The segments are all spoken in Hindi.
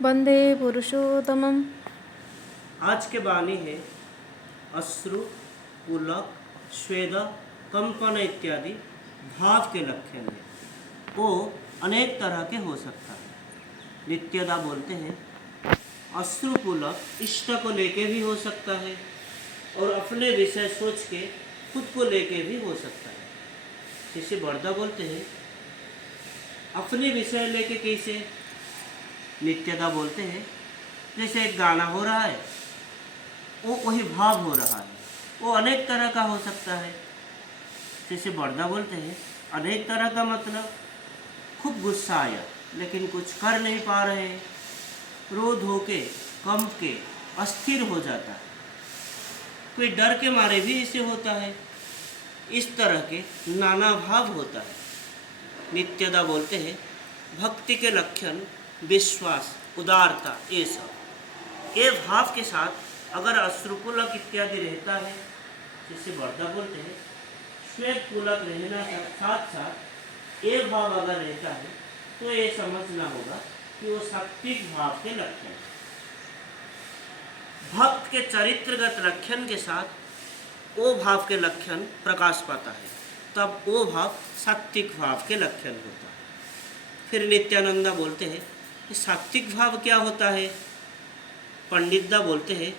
वंदे पुरुषोत्तमम्। आज के वाणी है अश्रु, पुलक, स्वेद, कंपन इत्यादि भाव के लक्षण है। वो अनेक तरह के हो सकता है। नित्यदा बोलते हैं अश्रु पुलक इष्ट को लेके भी हो सकता है और अपने विषय सोच के खुद को लेके भी हो सकता है। जैसे बरदा बोलते हैं अपने विषय लेके कैसे। नित्यदा बोलते हैं जैसे एक गाना हो रहा है वो वही भाव हो रहा है, वो अनेक तरह का हो सकता है। जैसे बरदा बोलते हैं अनेक तरह का मतलब खूब गुस्सा आया लेकिन कुछ कर नहीं पा रहे, क्रोध होके कंप के अस्थिर हो जाता है, कोई डर के मारे भी इसे होता है। इस तरह के नाना भाव होता है। नित्यदा बोलते हैं भक्ति के लक्षण विश्वास, उदारता, ये सब ये भाव के साथ अगर अश्रुपुलक इत्यादि रहता है, जिससे बरदा बोलते हैं श्वेत पुलक रहना साथ साथ ये भाव अगर रहता है तो ये समझना होगा कि वो सात्विक भाव के लक्षण। भक्त के चरित्रगत लक्षण के साथ वो भाव के लक्षण प्रकाश पाता है, तब वो भाव सात्विक भाव के लक्षण होता है। फिर नित्यानंदा बोलते हैं कि सात्विक भाव क्या होता है। पंडितदा बोलते हैं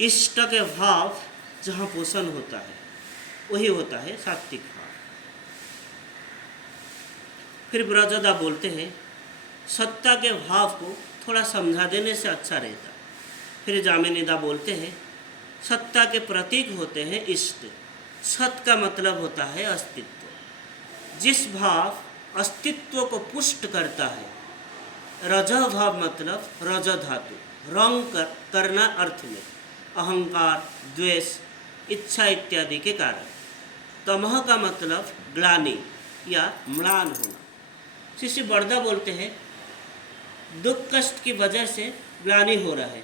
इष्ट के भाव जहाँ पोषण होता है वही होता है सात्विक भाव। फिर ब्रजदा बोलते हैं सत्ता के भाव को थोड़ा समझा देने से अच्छा रहता है। फिर जामिनीदा बोलते हैं सत्ता के प्रतीक होते हैं इष्ट। सत का मतलब होता है अस्तित्व, जिस भाव अस्तित्व को पुष्ट करता है। रज भाव मतलब रज धातु, रंग करना अर्थ में, अहंकार, द्वेष, इच्छा इत्यादि के कारण। तमह का मतलब ग्लानि या म्लान होना। शिष्य बरदा बोलते हैं दुख कष्ट की वजह से ग्लानि हो रहा है,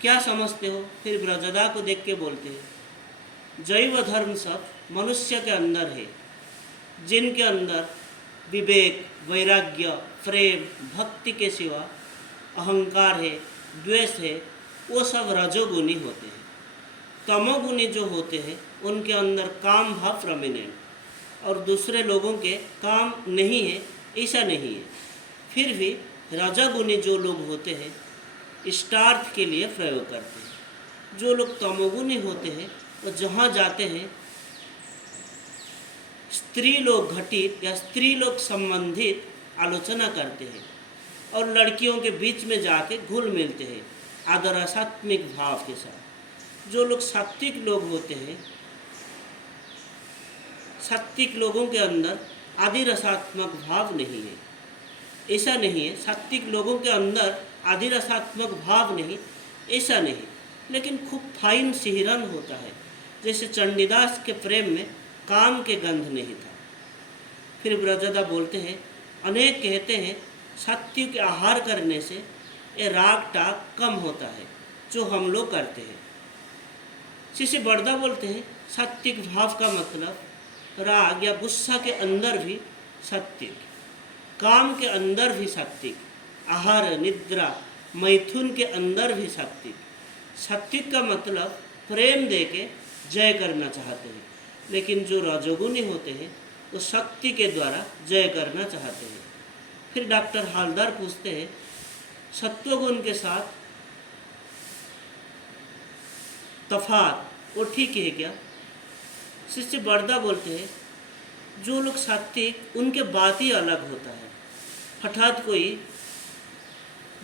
क्या समझते हो। फिर ब्रजदा को देख के बोलते हैं जैव धर्म सब मनुष्य के अंदर है, जिनके अंदर विवेक, वैराग्य, प्रेम, भक्ति के सिवा अहंकार है, द्वेष है, वो सब रजोगुणी होते हैं। तमोगुणी जो होते हैं उनके अंदर काम भाव प्रोमिनेंट, और दूसरे लोगों के काम नहीं है ऐसा नहीं है। फिर भी रजोगुणी जो लोग होते हैं इष्टार्थ के लिए प्रयोग करते हैं। जो लोग तमोगुणी होते हैं वो जहाँ जाते हैं स्त्री लोग घटित या स्त्री लोग संबंधित आलोचना करते हैं और लड़कियों के बीच में जाके घुल मिलते हैं आदर्शात्मिक भाव के साथ। जो लोग सात्विक लोग होते हैं, सात्विक लोगों के अंदर आदि रसात्मक भाव नहीं है, ऐसा नहीं है। सात्विक लोगों के अंदर आदि रसात्मक भाव नहीं, ऐसा नहीं, लेकिन खूब फाइन सिहरन होता है। जैसे चंडीदास के प्रेम में काम के गंध नहीं था। फिर ब्रजदा बोलते हैं अनेक कहते हैं सात्विक आहार करने से ये राग टाग कम होता है जो हम लोग करते हैं। शिष्य बरदा बोलते हैं सात्विक भाव का मतलब राग या गुस्सा के अंदर भी सात्विक, काम के अंदर भी सात्विक, आहार निद्रा मैथुन के अंदर भी सात्विक। सात्विक का मतलब प्रेम दे के जय करना चाहते हैं, लेकिन जो रजोगुणी होते हैं वो शक्ति के द्वारा जय करना चाहते हैं। फिर डॉक्टर हालदार पूछते हैं सत्वगुण के साथ तफात वो ठीक है क्या। शिष्य बरदा बोलते हैं जो लोग सात्विक उनके बात ही अलग होता है। हठात कोई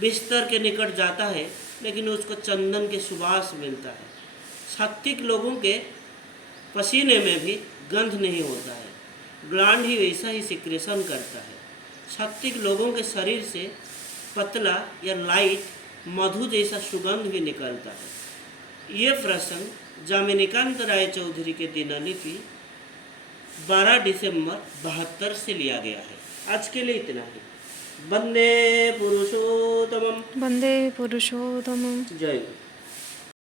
बिस्तर के निकट जाता है लेकिन उसको चंदन के सुवास मिलता है। सात्विक लोगों के पसीने में भी गंध नहीं होता है, ग्लैंड ही वैसा ही सिक्रेशन करता है। सात्विक लोगों के शरीर से पतला या लाइट मधु जैसा सुगंध भी निकलता है। ये प्रसंग जामिनीकांत राय चौधरी के दिनलिपि 12 दिसंबर 72 से लिया गया है। आज के लिए इतना ही। वंदे पुरुषोत्तमम्। वंदे पुरुषोत्तमम्। जय गुरु।